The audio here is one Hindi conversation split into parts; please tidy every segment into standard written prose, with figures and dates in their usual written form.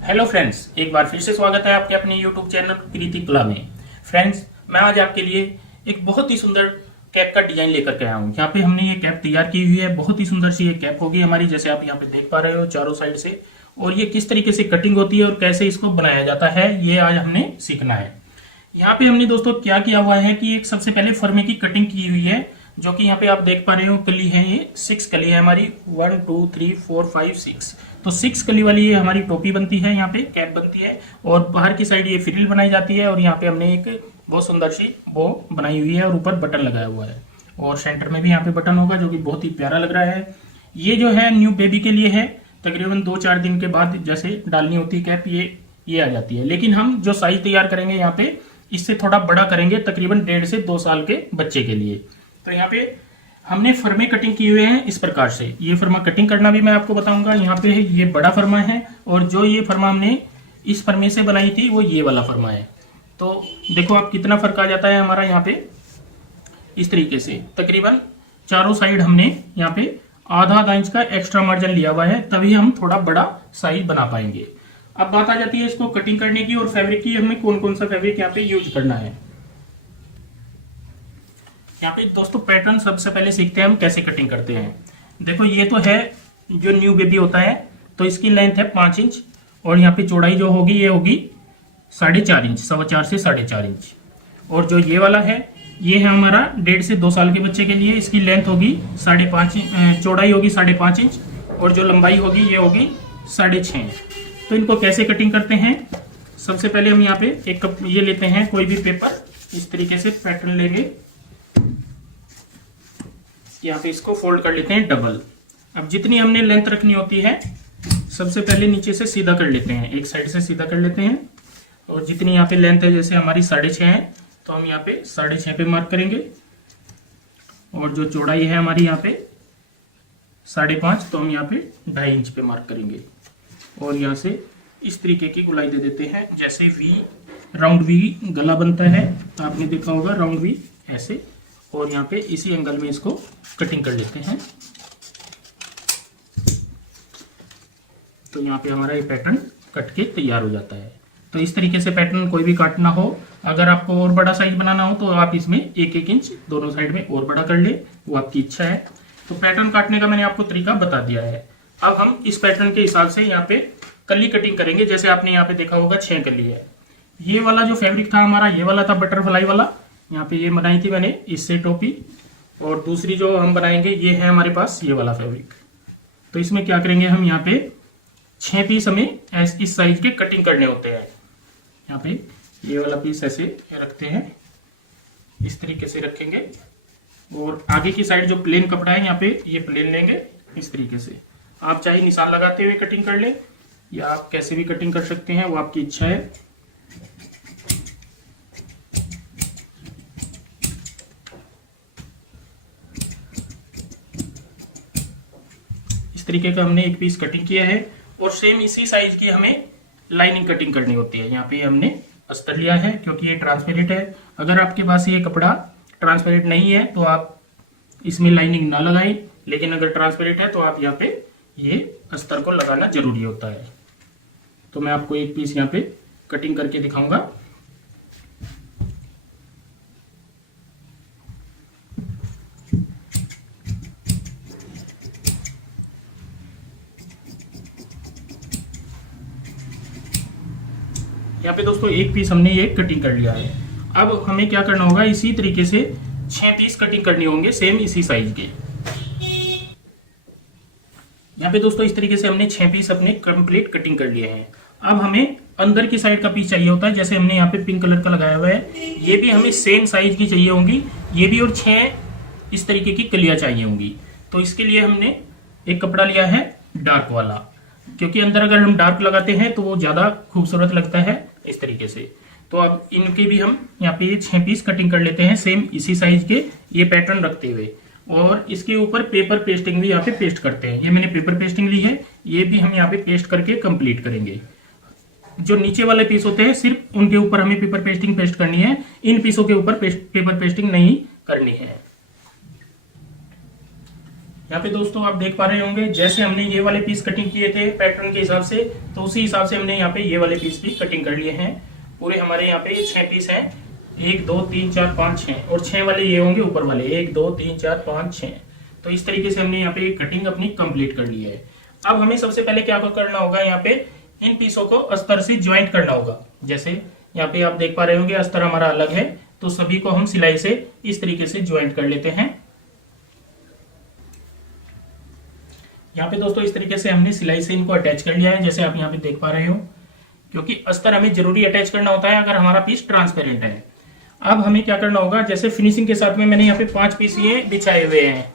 हेलो फ्रेंड्स, एक बार फिर से स्वागत है आपके अपने यूट्यूब चैनल प्रीति कला में। फ्रेंड्स, मैं आज आपके लिए एक बहुत ही सुंदर कैप का डिजाइन लेकर के आया हूँ। यहाँ पे हमने ये कैप तैयार की हुई है। बहुत ही सुंदर सी ये कैप होगी हमारी, जैसे आप यहाँ पे देख पा रहे हो चारों साइड से। और ये किस तरीके से कटिंग होती है और कैसे इसको बनाया जाता है, ये आज हमने सीखना है। यहाँ पे हमने दोस्तों क्या किया हुआ है कि एक सबसे पहले फर्मे की कटिंग की हुई है, जो कि यहाँ पे आप देख पा रहे हो कली है। ये 6 कली है हमारी, 1 2 3 4 5 6। तो 6 कली वाली ये हमारी टोपी बनती है, यहाँ पे कैप बनती है। और बाहर की साइड ये फ्रिल बनाई जाती है। और यहाँ पे हमने एक बहुत सुंदर सी वो बनाई हुई है और ऊपर बटन लगाया हुआ है। और सेंटर में भी यहाँ पे बटन होगा, जो कि बहुत ही प्यारा लग रहा है। ये जो है न्यू बेबी के लिए है। तकरीबन 2-4 दिन के बाद जैसे डालनी होती है कैप, ये आ जाती है। लेकिन हम जो साइज तैयार करेंगे यहाँ पे, इससे थोड़ा बड़ा करेंगे, तकरीबन 1.5 से 2 साल के बच्चे के लिए। तो यहाँ पे हमने फर्मे कटिंग किए हुए हैं इस प्रकार से। ये फर्मा कटिंग करना भी मैं आपको बताऊंगा। यहाँ पे ये बड़ा फर्मा है, और जो ये फर्मा हमने इस फर्मे से बनाई थी वो ये वाला फर्मा है। तो देखो आप कितना फर्क आ जाता है हमारा यहाँ पे। इस तरीके से तकरीबन चारों साइड हमने यहाँ पे आधा इंच का एक्स्ट्रा मार्जिन लिया हुआ है, तभी हम थोड़ा बड़ा साइज बना पाएंगे। अब बात आ जाती है इसको कटिंग करने की और फैब्रिक की। हमें कौन कौन सा फैब्रिक यहाँ पे यूज करना है। यहाँ पे दोस्तों पैटर्न सबसे पहले सीखते हैं हम कैसे कटिंग करते हैं। देखो ये तो है जो न्यू बेबी होता है, तो इसकी लेंथ है 5 इंच। और यहाँ पे चौड़ाई जो होगी ये होगी 4.5 इंच, 4.25 से 4.5 इंच। और जो ये वाला है, ये है हमारा 1.5 से 2 साल के बच्चे के लिए। इसकी लेंथ होगी 5.5, चौड़ाई होगी 5.5 इंच। और जो लंबाई होगी ये होगी 6.5 इंच। तो इनको कैसे कटिंग करते हैं, सबसे पहले हम यहाँ पे एक कप ये लेते हैं, कोई भी पेपर, इस तरीके से पैटर्न लेंगे। यहाँ पे इसको फोल्ड कर लेते हैं डबल। अब जितनी हमने लेंथ रखनी होती है, सबसे पहले नीचे से सीधा कर लेते हैं, एक साइड से सीधा कर लेते हैं। और जितनी यहाँ पे लेंथ है, जैसे हमारी 6.5 है, तो हम यहाँ पे 6.5 पे मार्क करेंगे। और जो चौड़ाई है हमारी यहाँ पे 5.5, तो हम यहाँ पे 2.5 इंच पे मार्क करेंगे। और यहाँ से इस तरीके की गुलाई दे देते हैं, जैसे वी, राउंड वी गला बनता है, आपने देखा होगा राउंड वी ऐसे। और यहाँ पे इसी एंगल में इसको कटिंग कर लेते हैं। तो यहाँ पे हमारा ये पैटर्न कट के तैयार हो जाता है। तो इस तरीके से पैटर्न कोई भी काटना हो, अगर आपको और बड़ा साइज बनाना हो, तो आप इसमें 1-1 इंच दोनों साइड में और बड़ा कर ले, वो आपकी इच्छा है। तो पैटर्न काटने का मैंने आपको तरीका बता दिया है। अब हम इस पैटर्न के हिसाब से यहाँ पे कली कटिंग करेंगे। जैसे आपने यहाँ पे देखा होगा 6 कली है। ये वाला जो फैब्रिक था हमारा, ये वाला था बटरफ्लाई वाला। यहाँ पे ये बनाई थी मैंने इससे टोपी। और दूसरी जो हम बनाएंगे, ये है हमारे पास ये वाला फैब्रिक। तो इसमें क्या करेंगे हम, यहाँ पे 6 पीस हमें इस साइज के कटिंग करने होते हैं। यहाँ पे ये वाला पीस ऐसे रखते हैं, इस तरीके से रखेंगे। और आगे की साइड जो प्लेन कपड़ा है, यहाँ पे ये प्लेन लेंगे इस तरीके से। आप चाहे निशान लगाते हुए कटिंग कर ले, या आप कैसे भी कटिंग कर सकते हैं, वो आपकी इच्छा है। इस तरीके का हमने एक पीस कटिंग किया है। और सेम इसी साइज की हमें लाइनिंग कटिंग करनी होती है। यहाँ पे हमने अस्तर लिया है, क्योंकि ये ट्रांसपेरेंट है। अगर आपके पास ये कपड़ा ट्रांसपेरेंट नहीं है, तो आप इसमें लाइनिंग ना लगाएं। लेकिन अगर ट्रांसपेरेंट है, तो आप यहाँ पे ये अस्तर को लगाना जरूरी होता है। तो मैं आपको एक पीस यहाँ पे कटिंग करके दिखाऊंगा। यहाँ पे दोस्तों एक पीस हमने ये कटिंग कर लिया है। अब हमें क्या करना होगा, इसी तरीके से 6 पीस कटिंग करने होंगे, सेम इसी साइज के। यहाँ पे दोस्तों इस तरीके से हमने 6 पीस अपने कंप्लीट कटिंग कर लिए हैं। अब हमें अंदर की साइड का पीस चाहिए होता है, जैसे हमने यहाँ पे पिंक कलर का लगाया हुआ है। ये भी हमें सेम साइज की चाहिए होंगी, ये भी। और 6 इस तरीके की कलियां चाहिए होंगी। तो इसके लिए हमने एक कपड़ा लिया है डार्क वाला, क्योंकि अंदर अगर हम डार्क लगाते हैं तो वो ज्यादा खूबसूरत लगता है इस तरीके से। तो अब इनके भी हम यहाँ पे 6 पीस कटिंग कर लेते हैं, सेम इसी साइज के, ये पैटर्न रखते हुए। और इसके ऊपर पेपर पेस्टिंग भी यहाँ पे पेस्ट करते हैं। ये मैंने पेपर पेस्टिंग ली है, ये भी हम यहाँ पे पेस्ट करके कंप्लीट करेंगे। जो नीचे वाले पीस होते हैं, सिर्फ उनके ऊपर हमें पेपर पेस्टिंग पेस्ट करनी है। इन पीसों के ऊपर पेपर पेस्टिंग नहीं करनी है। यहाँ पे दोस्तों आप देख पा रहे होंगे, जैसे हमने ये वाले पीस कटिंग किए थे पैटर्न के हिसाब से, तो उसी हिसाब से हमने यहाँ पे ये वाले पीस भी कटिंग कर लिए हैं। पूरे हमारे यहाँ पे 6 पीस हैं, 1 2 3 4 5 6, और 6 वाले ये होंगे ऊपर वाले, 1 2 3 4 5 6। तो इस तरीके से हमने यहाँ पे कटिंग अपनी कंप्लीट कर ली है। अब हमें सबसे पहले क्या करना होगा, यहाँ पे इन पीसों को अस्तर से ज्वाइंट करना होगा। जैसे यहाँ पे आप देख पा रहे होंगे अस्तर हमारा अलग है, तो सभी को हम सिलाई से इस तरीके से ज्वाइंट कर लेते हैं। यहाँ पे दोस्तों इस तरीके से हमने सिलाई से इनको अटैच कर लिया है, जैसे आप यहाँ पे देख पा रहे हो, क्योंकि अस्तर हमें जरूरी अटैच करना होता है अगर हमारा पीस ट्रांसपेरेंट है। अब हमें क्या करना होगा, जैसे फिनिशिंग के साथ में मैंने यहाँ पे 5 पीस ये बिछाए हुए हैं।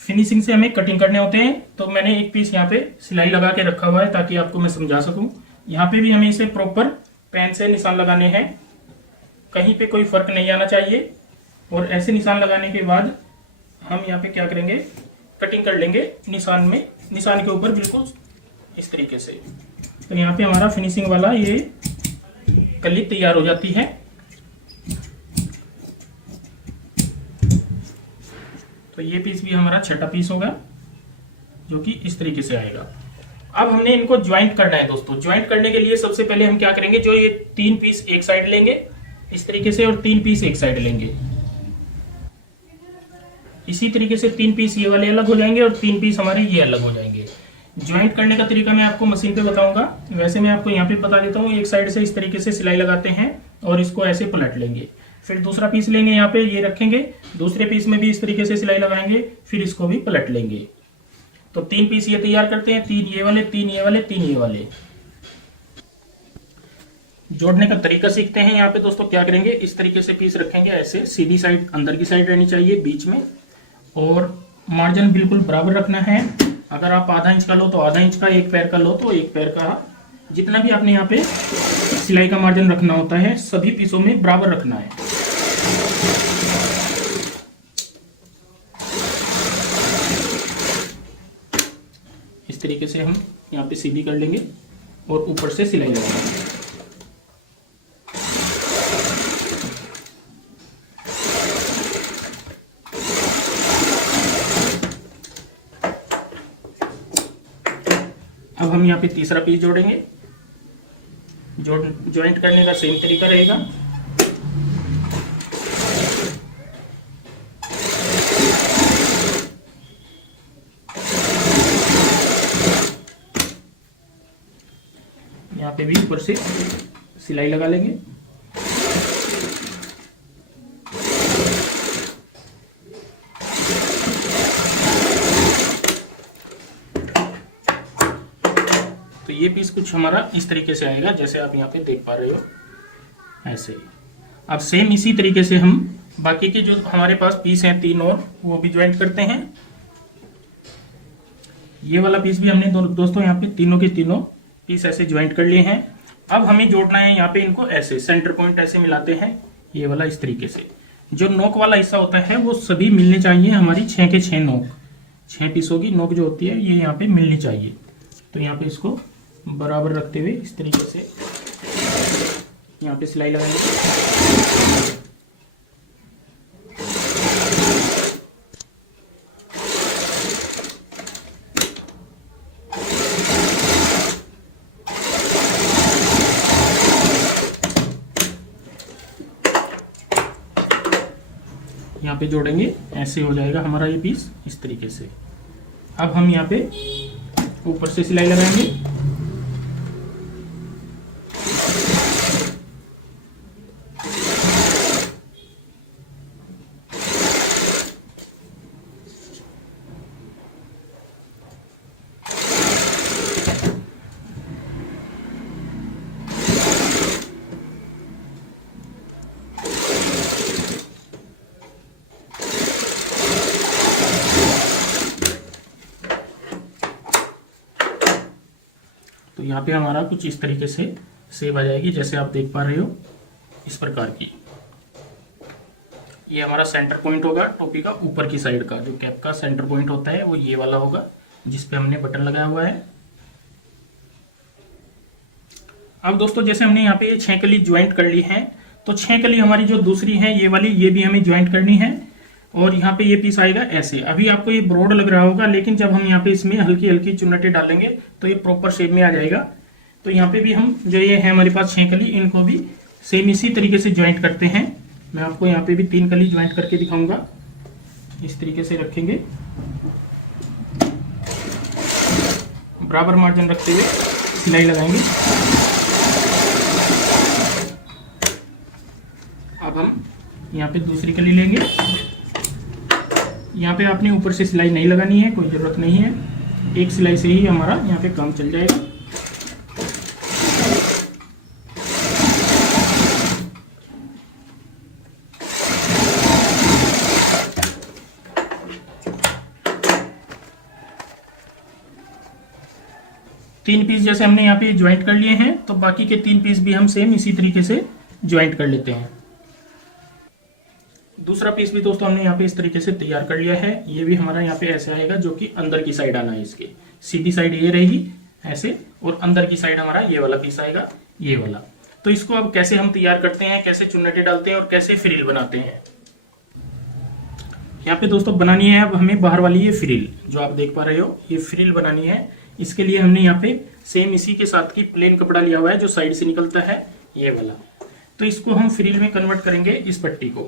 फिनिशिंग से हमें कटिंग करने होते हैं, तो मैंने एक पीस यहाँ पे सिलाई लगा के रखा हुआ है ताकि आपको मैं समझा सकूं। यहाँ पे भी हमें इसे प्रॉपर पेन से निशान लगाने हैं, कहीं पे कोई फर्क नहीं आना चाहिए। और ऐसे निशान लगाने के बाद हम यहाँ पे क्या करेंगे, कटिंग कर लेंगे निशान में, निशान के ऊपर बिल्कुल इस तरीके से। तो यहाँ पे हमारा फिनिशिंग वाला ये कली तैयार हो जाती है। तो ये पीस भी हमारा छठा पीस होगा, जो कि इस तरीके से आएगा। अब हमने इनको ज्वाइंट करना है दोस्तों। ज्वाइंट करने के लिए सबसे पहले हम क्या करेंगे, जो ये 3 पीस एक साइड लेंगे इस तरीके से, और 3 पीस एक साइड लेंगे। इसी तरीके से 3 पीस ये वाले अलग हो जाएंगे और 3 पीस हमारे ये अलग हो जाएंगे। ज्वाइंट करने का तरीका मैं आपको मशीन पे बताऊंगा, वैसे मैं आपको यहाँ पे बता देता हूँ। एक साइड से इस तरीके से सिलाई लगाते हैं और इसको ऐसे पलट लेंगे, फिर दूसरा पीस लेंगे, यहाँ पे ये रखेंगे, दूसरे पीस में भी इस तरीके से सिलाई लगाएंगे, फिर इसको भी पलट लेंगे। तो 3 पीस ये तैयार करते हैं, 3 ये वाले, 3 ये वाले, 3 ये वाले। जोड़ने का तरीका सीखते हैं। यहाँ पे दोस्तों क्या करेंगे, इस तरीके से पीस रखेंगे, ऐसे सीधी साइड अंदर की साइड रहनी चाहिए बीच में, और मार्जिन बिल्कुल बराबर रखना है। अगर आप आधा इंच का लो तो आधा इंच का, 1 पैर का लो तो 1 पैर का, जितना भी आपने यहाँ पे सिलाई का मार्जिन रखना होता है सभी पीसों में बराबर रखना है। इस तरीके से हम यहाँ पे सीधी कर लेंगे और ऊपर से सिलाई लगाएंगे। अब हम यहाँ पे तीसरा पीस जोड़ेंगे। ज्वाइंट करने का सेम तरीका रहेगा। यहाँ पे भी ऊपर से सिलाई लगा लेंगे। तो ये पीस कुछ हमारा इस तरीके से आएगा, जैसे आप यहाँ पे देख पा रहे हो, ऐसे। अब सेम इसी तरीके से हम बाकी के जो हमारे पास पीस हैं 3 और, वो भी ज्वाइंट करते हैं। ये वाला पीस भी हमने दोस्तों यहाँ पे तीनों के तीनों पीस ऐसे ज्वाइंट कर लिए हैं। अब हमें जोड़ना है यहाँ पे इनको ऐसे, सेंटर पॉइंट ऐसे मिलाते हैं, ये वाला इस तरीके से। जो नोक वाला हिस्सा होता है वो सभी मिलने चाहिए, हमारी 6 के 6 नोक, 6 पीसों की नोक जो होती है ये यहाँ पे मिलनी चाहिए। तो यहाँ पे इसको बराबर रखते हुए इस तरीके से यहाँ पे सिलाई लगाएंगे। यहाँ पे जोड़ेंगे, ऐसे हो जाएगा हमारा ये पीस इस तरीके से। अब हम यहाँ पे ऊपर से सिलाई लगाएंगे। तो यहाँ पे हमारा कुछ इस तरीके से सेव आ जाएगी, जैसे आप देख पा रहे हो, इस प्रकार की। ये हमारा सेंटर पॉइंट होगा टोपी का ऊपर की साइड का। जो कैप का सेंटर पॉइंट होता है वो ये वाला होगा, जिस पे हमने बटन लगाया हुआ है। अब दोस्तों जैसे हमने यहाँ पे ये 6 कली ज्वाइंट कर ली है, तो 6 कली हमारी जो दूसरी है ये वाली, ये भी हमें ज्वाइंट करनी है। और यहाँ पे ये पीस आएगा ऐसे। अभी आपको ये ब्रॉड लग रहा होगा, लेकिन जब हम यहाँ पे इसमें हल्की हल्की चुन्नटें डालेंगे तो ये प्रॉपर शेप में आ जाएगा। तो यहाँ पे भी हम जो ये है हमारे पास 6 कली, इनको भी सेम इसी तरीके से ज्वाइंट करते हैं। मैं आपको यहाँ पे भी 3 कली ज्वाइंट करके दिखाऊंगा। इस तरीके से रखेंगे, बराबर मार्जिन रखते हुए सिलाई लगाएंगे। अब हम यहाँ पे दूसरी कली लेंगे। यहाँ पे आपने ऊपर से सिलाई नहीं लगानी है, कोई ज़रूरत नहीं है, एक सिलाई से ही हमारा यहाँ पे काम चल जाएगा। तीन पीस जैसे हमने यहाँ पे ज्वाइंट कर लिए हैं, तो बाकी के 3 पीस भी हम सेम इसी तरीके से ज्वाइंट कर लेते हैं। दूसरा पीस भी दोस्तों हमने यहाँ पे इस तरीके से तैयार कर लिया है। ये भी हमारा यहाँ पे ऐसे आएगा, जो कि अंदर की साइड आना है। इसके सीधी साइड ये रहेगी ऐसे, और अंदर की साइड हमारा ये वाला पीस आएगा, ये वाला। तो इसको अब कैसे हम तैयार करते हैं, कैसे चुन्नटें डालते हैं और कैसे फ्रिल बनाते हैं। यहाँ पे दोस्तों बनानी है अब हमें बाहर वाली ये फ्रिल, जो आप देख पा रहे हो, ये फ्रिल बनानी है। इसके लिए हमने यहाँ पे सेम इसी के साथ की प्लेन कपड़ा लिया हुआ है, जो साइड से निकलता है, ये वाला। तो इसको हम फ्रिल में कन्वर्ट करेंगे। इस पट्टी को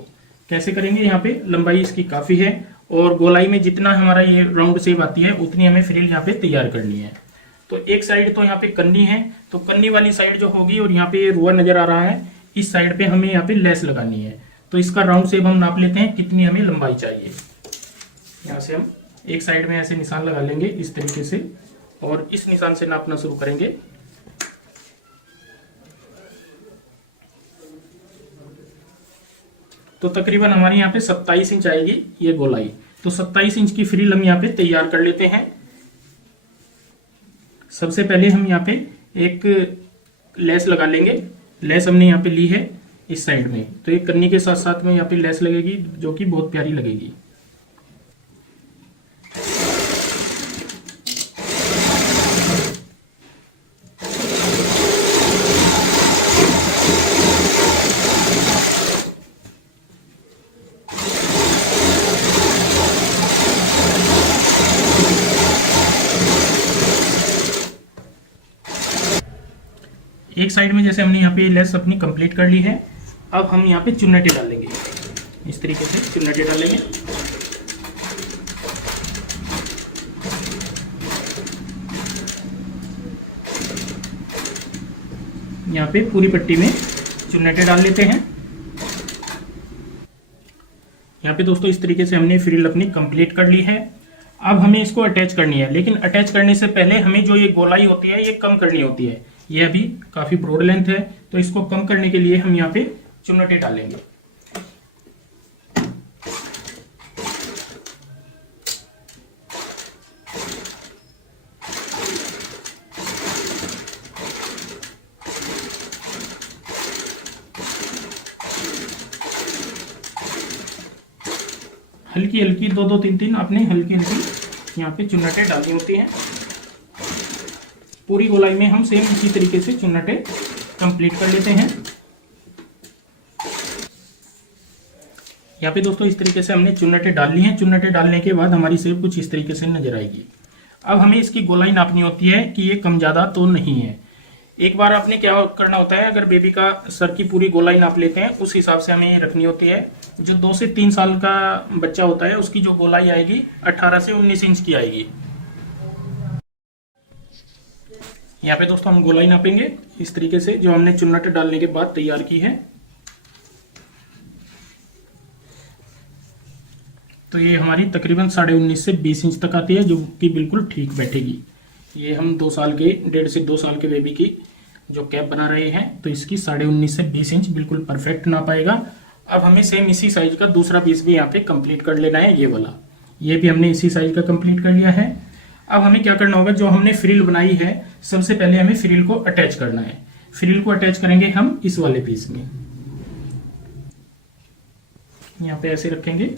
कैसे करेंगे, यहाँ पे लंबाई इसकी काफी है, और गोलाई में जितना हमारा ये राउंड शेप आती है उतनी हमें फ्रिल यहाँ पे तैयार करनी है। तो एक साइड तो यहाँ पे कन्नी है, तो कन्नी वाली साइड जो होगी, और यहाँ पे ये रुआ नजर आ रहा है, इस साइड पे हमें यहाँ पे लेस लगानी है। तो इसका राउंड शेप हम नाप लेते हैं, कितनी हमें लंबाई चाहिए। यहाँ से हम एक साइड में ऐसे निशान लगा लेंगे इस तरीके से, और इस निशान से नापना शुरू करेंगे। तो तकरीबन हमारे यहाँ पे 27 इंच आएगी ये गोलाई। तो 27 इंच की फ्रिल हम यहाँ पे तैयार कर लेते हैं। सबसे पहले हम यहाँ पे एक लेस लगा लेंगे। लेस हमने यहाँ पे ली है इस साइड में, तो एक कन्नी के साथ साथ में यहाँ पे लेस लगेगी, जो कि बहुत प्यारी लगेगी। एक साइड में जैसे हमने यहाँ पे लेस अपनी कंप्लीट कर ली है। अब हम यहाँ पे चुन्नटें डालेंगे, इस तरीके से चुन्नटें डालेंगे। यहाँ पे पूरी पट्टी में चुन्नटें डाल लेते हैं। यहाँ पे दोस्तों इस तरीके से हमने फ्रिल अपनी कंप्लीट कर ली है। अब हमें इसको अटैच करनी है, लेकिन अटैच करने से पहले हमें जो ये गोलाई होती है ये कम करनी होती है। ये अभी काफी ब्रॉड लेंथ है, तो इसको कम करने के लिए हम यहाँ पे चुन्नटें डालेंगे। हल्की हल्की 2-2 3-3 आपने हल्की हल्की यहाँ पे चुन्नटें डालनी होती हैं। पूरी गोलाई में हम सेम इसी तरीके से चुन्नटें कंप्लीट कर लेते हैं। यहाँ पे दोस्तों इस तरीके से हमने चुन्नटें डाल ली हैं। चुन्नटें डालने के बाद हमारी शेप कुछ इस तरीके से नजर आएगी। अब हमें इसकी गोलाई नापनी होती है कि ये कम ज्यादा तो नहीं है। एक बार आपने क्या करना होता है, अगर बेबी का सर की पूरी गोलाई नाप लेते हैं, उस हिसाब से हमें ये रखनी होती है। जो 2 से 3 साल का बच्चा होता है, उसकी जो गोलाई आएगी 18 से 19 इंच की आएगी। यहाँ पे दोस्तों हम गोलाई नापेंगे इस तरीके से, जो हमने चुन्नट डालने के बाद तैयार की है। तो ये हमारी तकरीबन 19.5 से 20 इंच तक आती है, जो कि बिल्कुल ठीक बैठेगी। ये हम 2 साल के 1.5 से 2 साल के बेबी की जो कैप बना रहे हैं, तो इसकी 19.5 से 20 इंच बिल्कुल परफेक्ट नाप आएगा। अब हमें सेम इसी साइज का दूसरा पीस भी यहाँ पे कंप्लीट कर लेना है, ये वाला। ये भी हमने इसी साइज का कंप्लीट कर लिया है। अब हमें क्या करना होगा, जो हमने फ्रिल बनाई है, सबसे पहले हमें फ्रिल को अटैच करना है। फ्रिल को अटैच करेंगे हम इस वाले पीस में, यहाँ पे ऐसे रखेंगे,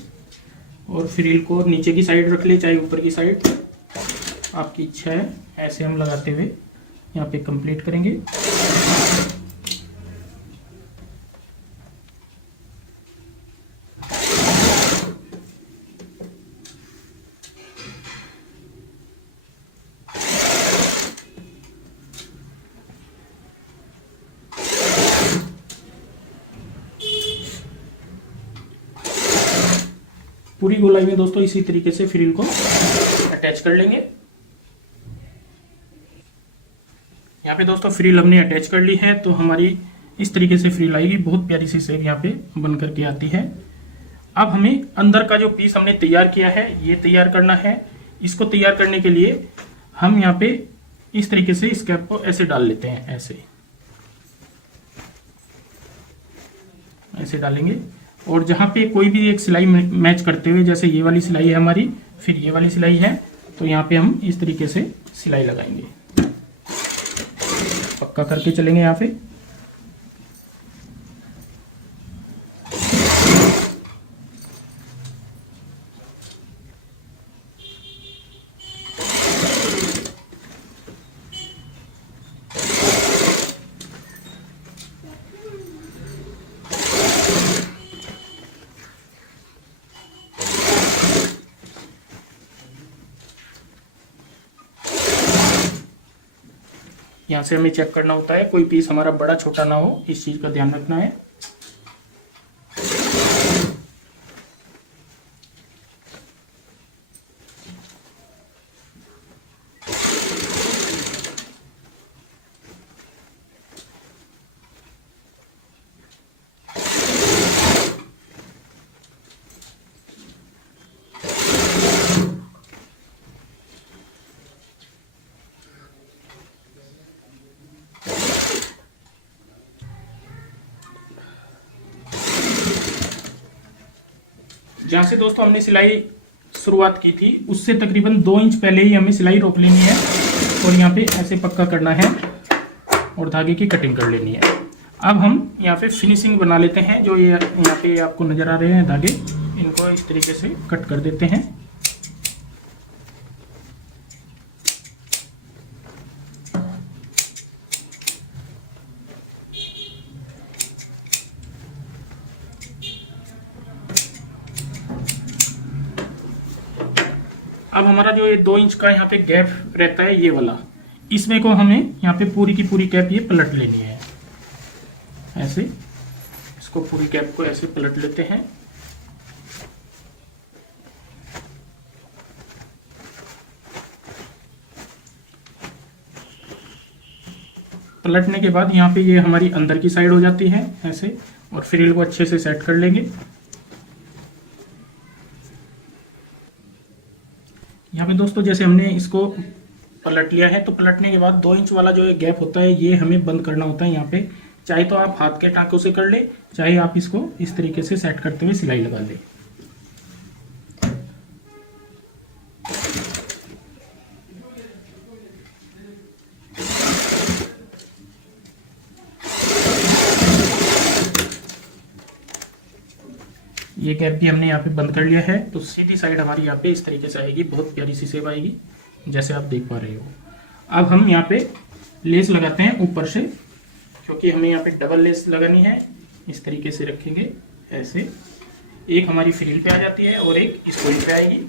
और फ्रिल को नीचे की साइड रख ले चाहे ऊपर की साइड, आपकी इच्छा है। ऐसे हम लगाते हुए यहाँ पे कंप्लीट करेंगे। पूरी गोलाई में दोस्तों इसी तरीके से फ्रिल को अटैच कर लेंगे। यहाँ पे दोस्तों फ्रिल हमने अटैच कर ली है, तो हमारी इस तरीके से फ्रिल आएगी। बहुत प्यारी सी शेप यहाँ पे बन करके आती है। अब हमें अंदर का जो पीस हमने तैयार किया है ये तैयार करना है। इसको तैयार करने के लिए हम यहाँ पे इस तरीके से इस कैप को ऐसे डाल लेते हैं, ऐसे डालेंगे। और जहाँ पे कोई भी एक सिलाई मैच करते हुए, जैसे ये वाली सिलाई है हमारी, फिर ये वाली सिलाई है, तो यहाँ पे हम इस तरीके से सिलाई लगाएंगे, पक्का करके चलेंगे यहाँ पे। यहाँ से हमें चेक करना होता है कोई पीस हमारा बड़ा छोटा ना हो, इस चीज का ध्यान रखना है। जहाँ से दोस्तों हमने सिलाई शुरुआत की थी उससे तकरीबन 2 इंच पहले ही हमें सिलाई रोक लेनी है और यहाँ पे ऐसे पक्का करना है और धागे की कटिंग कर लेनी है। अब हम यहाँ पे फिनिशिंग बना लेते हैं। जो ये यहाँ पे आपको नजर आ रहे हैं धागे, इनको इस तरीके से कट कर देते हैं। अब हमारा जो ये 2 इंच का यहाँ पे गैप रहता है ये वाला, इसमें को हमें यहाँ पे पूरी की पूरी कैप ये पलट लेनी है। ऐसे इसको पूरी कैप को ऐसे पलट लेते हैं। पलटने के बाद यहाँ पे ये हमारी अंदर की साइड हो जाती है ऐसे, और फ्रिल को अच्छे से सेट कर लेंगे। यहाँ पे दोस्तों जैसे हमने इसको पलट लिया है, तो पलटने के बाद 2 इंच वाला जो ये गैप होता है ये हमें बंद करना होता है। यहाँ पे चाहे तो आप हाथ के टाँकों से कर ले, चाहे आप इसको इस तरीके से सेट करते हुए सिलाई लगा ले। ये गैप भी हमने यहाँ पे बंद कर लिया है, तो सीधी साइड हमारी यहाँ पे इस तरीके से आएगी। बहुत प्यारी सी शेप आएगी जैसे आप देख पा रहे हो। अब हम यहाँ पे लेस लगाते हैं ऊपर से, क्योंकि हमें यहाँ पे डबल लेस लगानी है। इस तरीके से रखेंगे ऐसे, एक हमारी फ्रिल पे आ जाती है और एक इस पॉइंट पे आएगी।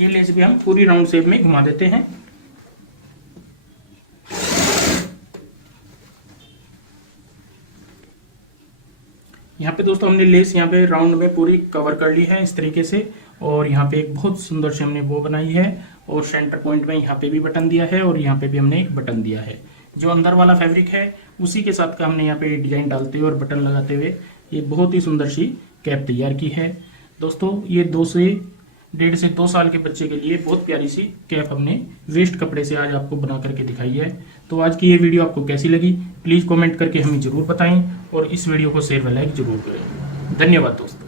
ये लेस भी हम पूरी राउंड शेप में घुमा देते हैं। यहाँ पे दोस्तों हमने लेस यहाँ पे राउंड में पूरी कवर कर ली है इस तरीके से, और यहाँ पे एक बहुत सुंदर से हमने वो बनाई है, और सेंटर पॉइंट में यहाँ पे भी बटन दिया है और यहाँ पे भी हमने एक बटन दिया है। जो अंदर वाला फैब्रिक है उसी के साथ का हमने यहाँ पे डिजाइन डालते हुए और बटन लगाते हुए ये बहुत ही सुंदर सी कैप तैयार की है। दोस्तों ये 1.5 से 2 साल के बच्चे के लिए बहुत प्यारी सी कैप हमने वेस्ट कपड़े से आज आपको बना करके दिखाई है। तो आज की ये वीडियो आपको कैसी लगी प्लीज कमेंट करके हमें जरूर बताएं, और इस वीडियो को शेयर व लाइक जरूर करें। धन्यवाद दोस्तों।